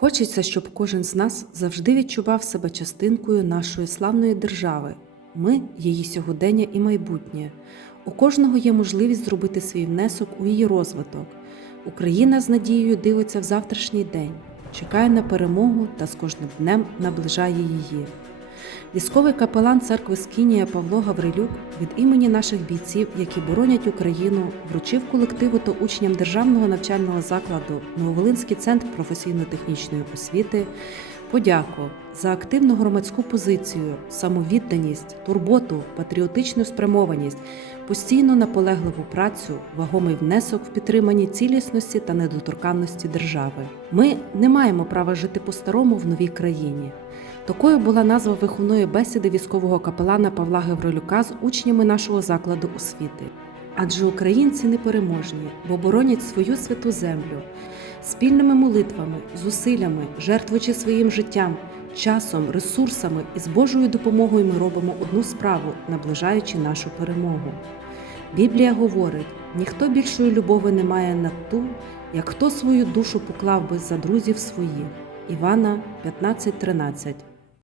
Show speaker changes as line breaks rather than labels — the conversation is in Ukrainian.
Хочеться, щоб кожен з нас завжди відчував себе частинкою нашої славної держави. Ми її сьогодення і майбутнє. У кожного є можливість зробити свій внесок у її розвиток. Україна з надією дивиться в завтрашній день, чекає на перемогу та з кожним днем наближає її. Військовий капелан церкви Скінія Павло Гаврилюк від імені наших бійців, які боронять Україну, вручив колективу та учням державного навчального закладу Нововолинський центр професійно-технічної освіти подяку за активну громадську позицію, самовідданість, турботу, патріотичну спрямованість, постійну наполегливу працю, вагомий внесок в підтриманні цілісності та недоторканності держави. Ми не маємо права жити по-старому в новій країні. Такою була назва виховної бесіди військового капелана Павла Гаврилюка з учнями нашого закладу освіти. Адже українці непереможні, бо боронять свою святу землю спільними молитвами, зусиллями, жертвуючи своїм життям, часом, ресурсами і з Божою допомогою ми робимо одну справу, наближаючи нашу перемогу. Біблія говорить: ніхто більшої любові не має на ту, як хто свою душу поклав би за друзів своїх. Івана 15.13